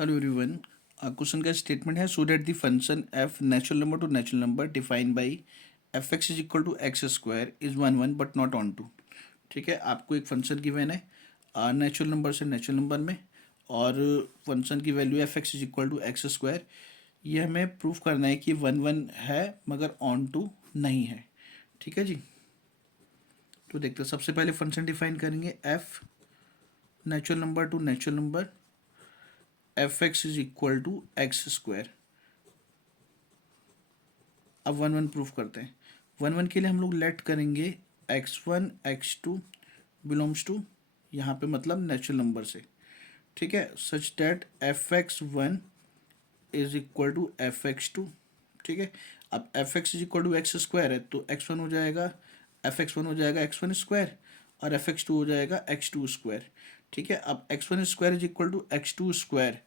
Hello everyone. Question का statement है so that the function f natural number to natural number defined by f x is equal to x square is one one but not onto. ठीक है, आपको एक function given है natural number से natural number में, और function की value f x is equal to x square. ये हमें प्रूफ करना है कि वन वन है मगर ऑन टू नहीं है। ठीक है जी, तो देखते हैं। सबसे पहले फंक्शन डिफाइन करेंगे f natural number to natural number f x is equal to x square. अब वन वन प्रूफ करते हैं। वन वन के लिए हम लोग लेट करेंगे x one x two belongs to, यहाँ पे मतलब नेचुरल नंबर से। ठीक है, such that f x one is equal to f x two. ठीक है, अब f x is equal to x square है तो एक्स वन हो जाएगा, एफ एक्स वन हो जाएगा एक्स वन स्क्वायर, और एफ एक्स टू हो जाएगा एक्स टू स्क्वायर। ठीक है, अब x one square is equal to x two square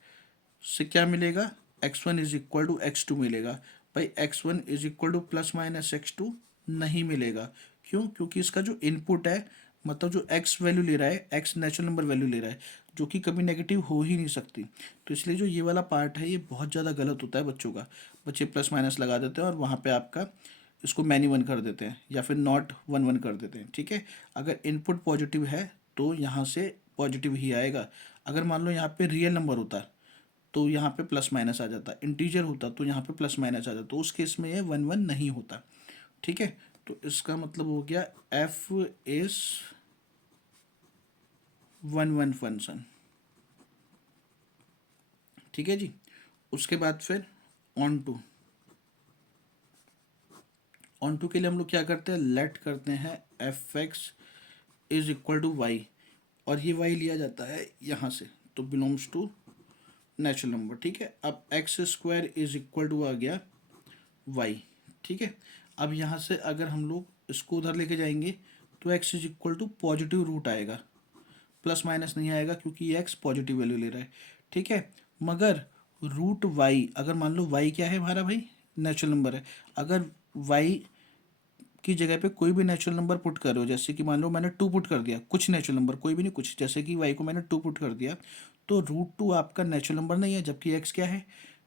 से क्या मिलेगा, x one is equal to x two मिलेगा। भाई x one is equal to plus minus x two नहीं मिलेगा। क्यों? क्योंकि इसका जो इनपुट है, मतलब जो एक्स वैल्यू ले रहा है, एक्स नेचुरल नंबर वैल्यू ले रहा है, जो कि कभी नेगेटिव हो ही नहीं सकती। तो इसलिए जो ये वाला पार्ट है ये बहुत ज़्यादा गलत होता है बच्चों का। बच्चे प्लस माइनस लगा देते हैं और वहाँ पे आपका इसको मैनी वन कर देते हैं या फिर नॉट वन वन कर देते हैं। ठीक है, अगर इनपुट पॉजिटिव है तो यहाँ से पॉजिटिव ही आएगा। अगर मान लो यहाँ पे रियल नंबर होता तो यहाँ पे प्लस माइनस आ जाता, इंटीजर होता तो यहाँ पे प्लस माइनस आ जाता, तो उस केस में ये वन वन नहीं होता। ठीक है, तो इसका मतलब हो गया f is one one function. ठीक है जी, उसके बाद फिर ऑन टू। ऑन टू के लिए हम लोग क्या करते हैं, लेट करते हैं f x is equal to y, और ये वाई लिया जाता है यहाँ से, तो बिलोंग्स टू नेचुरल नंबर। ठीक है, अब x square is equal to आ गया वाई। ठीक है, अब यहाँ से अगर हम लोग इसको उधर लेके जाएंगे तो x is equal to positive root आएगा, प्लस माइनस नहीं आएगा क्योंकि ये एक्स पॉजिटिव वैल्यू ले रहा है। ठीक है, मगर रूट वाई, अगर मान लो वाई क्या है हमारा भाई, नेचुरल नंबर है। अगर वाई की जगह पे कोई भी नेचुरल नंबर पुट करो, जैसे कि मान लो मैंने टू पुट कर दिया, कुछ नेचुरल नंबर, कोई भी नहीं कुछ, जैसे कि वाई को मैंने टू पुट कर दिया, तो रूट टू आपका नेचुरल नंबर नहीं है, जबकि एक्स क्या है,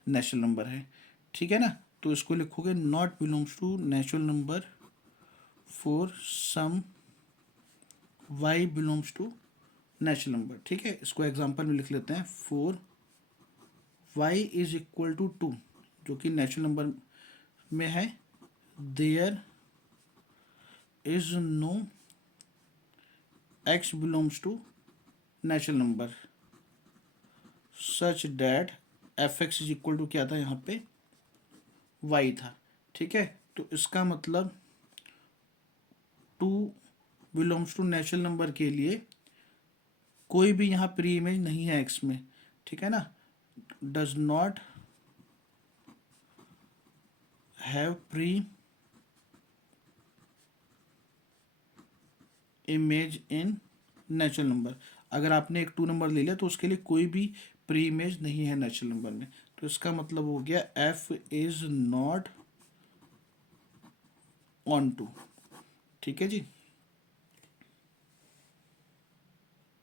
नेचुरल नंबर है। ठीक है ना, तो इसको लिखोगे not belongs to natural number for some y belongs to natural number. ठीक है, इसको एग्जांपल में लिख लेते हैं, for y is equal to two, जो कि नेचुरल नंबर में है, there is no x belongs to natural number such that f x is equal to क्या था यहाँ पे, वाई था। ठीक है, तो इसका मतलब two belongs to natural number के लिए कोई भी यहाँ प्री इमेज नहीं है एक्स में। ठीक है ना, does not have pre image in natural number. अगर आपने एक टू नंबर ले लिया तो उसके लिए कोई भी प्री इमेज नहीं है नेचुरल नंबर में, तो इसका मतलब हो गया f is not onto. ठीक है जी।